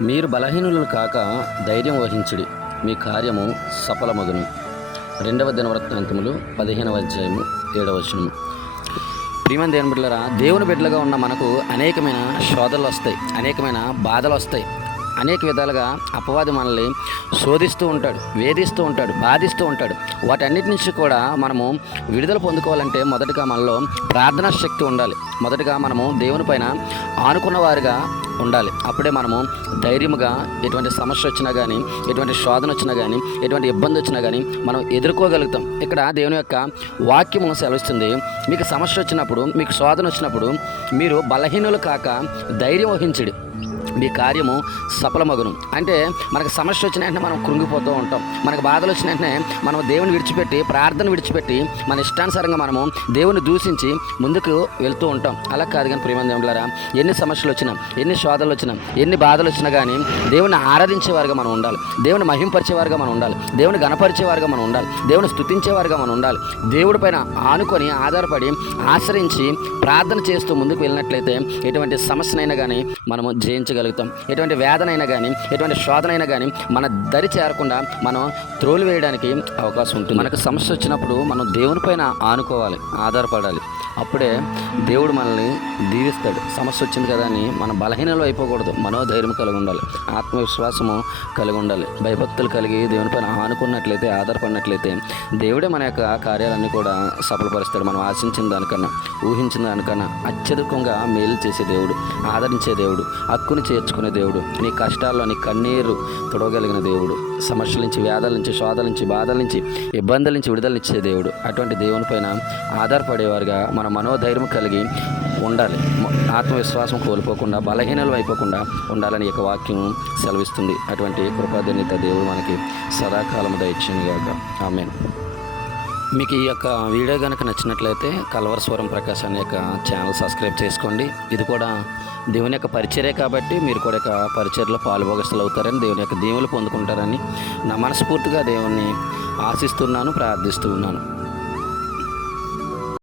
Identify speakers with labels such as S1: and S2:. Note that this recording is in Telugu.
S1: మీరు బలహీనులను కాక ధైర్యం వహించుడి. మీ కార్యము సఫలమగును. రెండవ దినవృత్తాంతములు పదిహేనవ అధ్యాయము ఏడవ వచనము. ప్రియమైన దేవుని బిడ్డలరా దేవుని బిడ్డలుగా ఉన్న మనకు అనేకమైన శోధలు వస్తాయి. అనేకమైన బాధలు వస్తాయి. అనేక విధాలుగా అపవాది మనల్ని శోధిస్తూ ఉంటాడు వేధిస్తూ ఉంటాడు బాధిస్తూ ఉంటాడు. వాటన్నిటి నుంచి కూడా మనము విడుదల పొందుకోవాలంటే మొదటగా మనలో ప్రార్థనా శక్తి ఉండాలి. మొదటగా మనము దేవుని పైన ఆనుకున్న వారిగా ఉండాలి. అప్పుడే మనము ధైర్యముగా ఎటువంటి సమస్య వచ్చినా కానీ ఎటువంటి శోధన వచ్చినా కానీ ఎటువంటి ఇబ్బంది వచ్చినా కానీ మనం ఎదుర్కోగలుగుతాం. ఇక్కడ దేవుని యొక్క వాక్యము సెలవిస్తుంది మీకు సమస్య వచ్చినప్పుడు మీకు శోధన వచ్చినప్పుడు మీరు బలహీనులు కాక ధైర్యం వహించడు. మీ కార్యము సఫలమగును. అంటే మనకు సమస్య వచ్చిన వెంటనే మనం కృంగిపోతూ ఉంటాం. మనకు బాధలు వచ్చిన వెంటనే మనం దేవుని విడిచిపెట్టి ప్రార్థన విడిచిపెట్టి మన ఇష్టానుసారంగా మనము దేవుని దూషించి ముందుకు వెళ్తూ ఉంటాం. అలా కాదు కానీ ప్రియమైన దేవులారా ఎన్ని సమస్యలు వచ్చినా ఎన్ని శోధనలు వచ్చినా ఎన్ని బాధలు వచ్చినా కానీ దేవుని ఆరాధించేవారుగా మనం ఉండాలి. దేవుని మహింపరిచేవారుగా మనం ఉండాలి. దేవుని గణపరిచేవారుగా మనం ఉండాలి. దేవుని స్థుతించేవారుగా మనం ఉండాలి. దేవుడి పైన ఆనుకొని ఆధారపడి ఆశ్రయించి ప్రార్థన చేస్తూ ముందుకు వెళ్ళినట్లయితే ఎటువంటి సమస్యనైనా కానీ మనము చేయగలుగుతాం. ఎటువంటి వేదనైనా కానీ ఎటువంటి శోధనైనా కానీ మన దరి చేరకుండా మనం త్రోలు వేయడానికి అవకాశం ఉంటుంది. మనకు సమస్య వచ్చినప్పుడు మనం దేవుని పైన ఆనుకోవాలి ఆధారపడాలి. అప్పుడే దేవుడు మనల్ని దీవిస్తాడు. సమస్య వచ్చింది కదా అని మన బలహీనలు అయిపోకూడదు. మనోధైర్యం కలిగి ఉండాలి. ఆత్మవిశ్వాసము కలిగి ఉండాలి. భయభక్తులు కలిగి దేవుని పైన ఆనుకున్నట్లయితే ఆధారపడినట్లయితే దేవుడే మన యొక్క కార్యాలన్నీ కూడా సఫలపరుస్తాడు. మనం ఆశించిన దానికన్నా ఊహించిన దానికన్నా అత్యధికంగా మేలు చేసే దేవుడు ఆదరించే దేవుడు హక్కుని చేర్చుకునే దేవుడు. నీ కష్టాల్లో నీ కన్నీరు తొడవగలిగిన దేవుడు. సమస్యల నుంచి వ్యాధుల నుంచి శోధల నుంచి బాధల నుంచి ఇబ్బందుల నుంచి విడుదలనిచ్చే దేవుడు. అటువంటి దేవుని పైన ఆధారపడేవారుగా మన మనోధైర్యం కలిగి ఉండాలి. ఆత్మవిశ్వాసం కోల్పోకుండా బలహీనలు అయిపోకుండా ఉండాలని యొక్క వాక్యం సెలవిస్తుంది. అటువంటి కృపాధన్యత దేవుడు మనకి సదాకాలం దయచేయగాక ఆమెను. మీకు ఈ యొక్క వీడియో కనుక నచ్చినట్లయితే కలవరస్వరం ప్రకాశ్ అనే యొక్క ఛానల్ సబ్స్క్రైబ్ చేసుకోండి. ఇది కూడా దేవుని యొక్క పరిచర్య కాబట్టి మీరు కూడా యొక్క పరిచర్లో పాలుభోగస్తులు అవుతారని దేవుని యొక్క దీవులు పొందుకుంటారని నా మనస్ఫూర్తిగా దేవుణ్ణి ఆశిస్తున్నాను ప్రార్థిస్తూ ఉన్నాను.